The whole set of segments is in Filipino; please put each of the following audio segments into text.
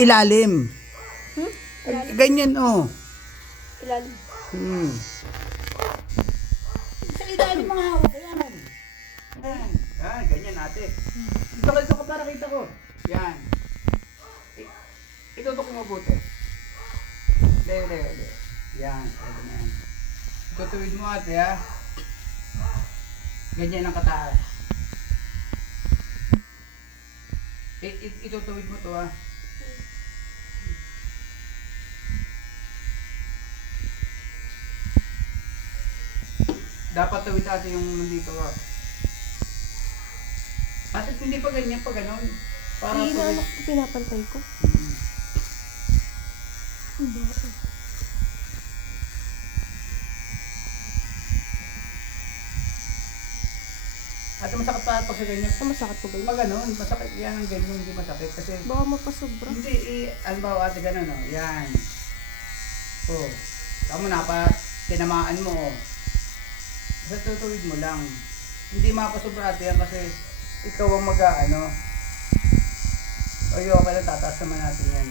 Ilalim. Ilalim. Ganyan, oh. Ilalim. Sa ilalim mga hawak. Ayan. Yan. Yan, ganyan ate. Ito ka para kita ko. Yan. Itutok mo mabuti. Dele. Yan. Pwede na yan. Tutuwid mo ate ha. Ganyan ang kataas. Itutuwid mo to ha. Dapat tuwid ate yung nandito ha. Ate hindi pa ganyan, pa ganon. Para Hindi na tuwid. anak ko pinapantay ko. Ate masakit pa pag sa ganyan. Masakit ko ba yun? Pag ganon, masakit yan ang ganyan, hindi masakit. Kasi Baka mapasobra. hindi, alimbawa ate ganon oh. Yan. Oh. Tama na pa, tinamaan mo oh. Basta tutuwid mo lang. Hindi mapasobra ate yan kasi ikaw ang mag-ano. O yun, okay lang, tataas naman natin yan.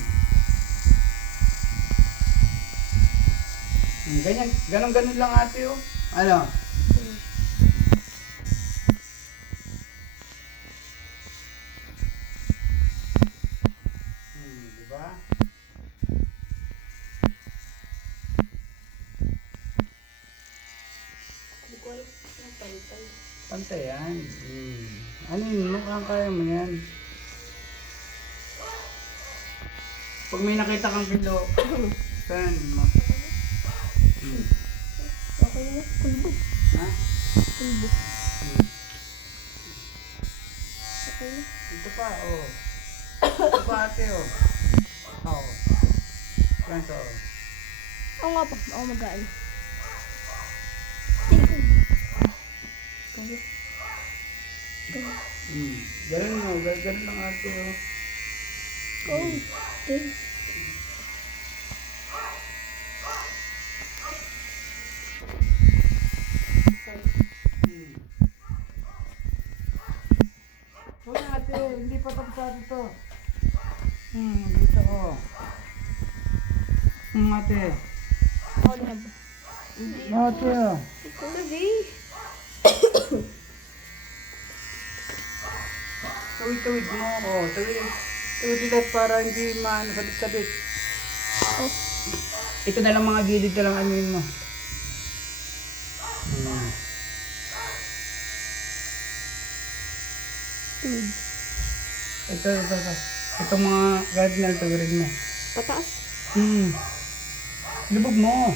Ganyan, ganon lang ate oh. Ano? Diba? Hindi ko alam kung pantay. Pantay yan. Ano yun? Mukhang kaya mo yan. Pag may nakita kang pilo, pen mo. Okay na. Pulbo. Ha? Pulbo. Okay na. Ito pa, oh. Ito pa ate, oh. Oo. Yan to, oh. Oo nga pa. Ako mag-aano. Kaya. Ganun mo, ganun lang ate, oh. Okay. Wala ate, hindi pa tapos ate to. Dito, oh. Ate. Ako na ba? Ate, oh. Ikaw na, di. Tuwid mo, oh. Tuwid ulit para hindi sabit-sabit. Oh. Ito na lang mga gilid na lang anuin mo. Ito. Itong mga guide na tuwirin mo. Pataas. Lubog mo.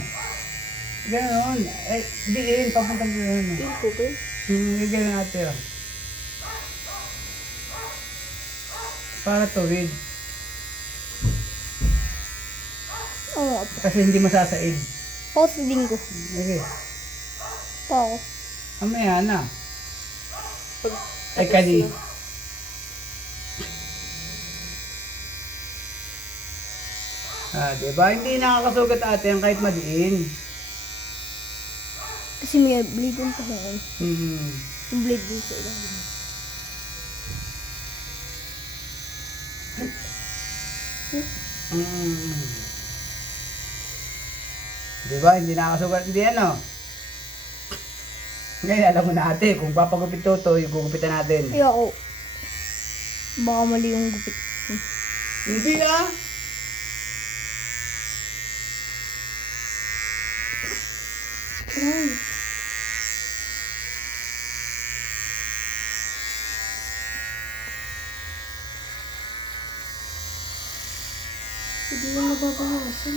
Ganon. Diin, papuntang gano'n. Yun ko ba? Ganyan natin. Oh. Para tuwid. Oo nga pa. Kasi hindi masasaid. Ako sa linggo. Okay. Pa ako. Amaya na. Pag Ay, kani. Diba? Hindi nakakasugat ate yan kahit madiin. Kasi may blade yung pa yan. Yung blade din sa ilalim. Diba? Hindi nakakasugat. Hindi ano. Ngayon alam mo na ate, kung papagupit to, yung gugupitan natin. Ay ako. Baka mali yung gupit. Hindi ah. Ay. Hindi mo nababawasan.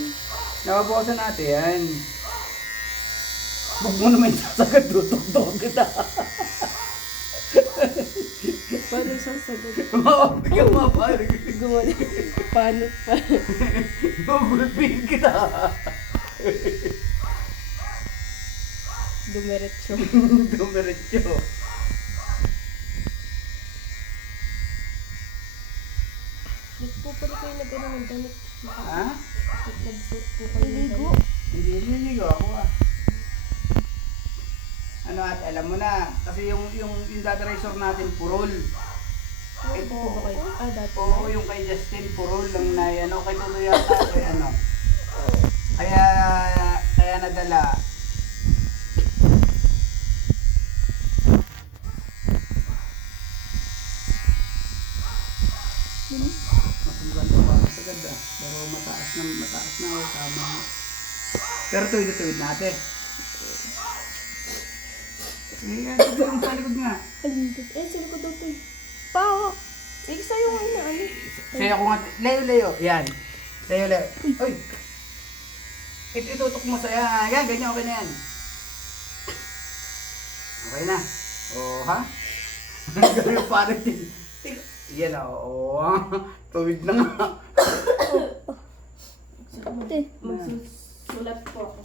Nababawasan natin yan. Huwag mo naman sasagad, tutok-tok kita. Paano sasagot? Bigyan mo pa. Gumana. Paano pa? Gugulpin kita. Dumiretso. Dumiretso. Ba't po pala kayo na gano'n ng damit? Ha? Nag-suit po kayo ng Ligo. damit? Hindi niligo ako ah. Ano ate, alam mo na. Kasi yung data razor natin, purol. Ano po ba kayo? Ah, dati. Oo, yung kay Justin Purol lang na ano, kay Tuto yata kay ano. Kaya, kaya nadala. Maganda pa, maganda. Pero mataas na ako, tama. Pero tuwid natin. Ayan, ito yung sa likod nga. Alin to? Eh, sa likod daw to eh. Pa! Sige sa'yo nga na ano. Sa'yo ko nga, Leo. Yan. Leo. Uy! Itutok mo sa'yo. Yan, ganyan, okay na yan. Okay na. Oo, ha? Ganyan parang yan, oo. Tuwid na nga. Ate. Magsusulat po ako.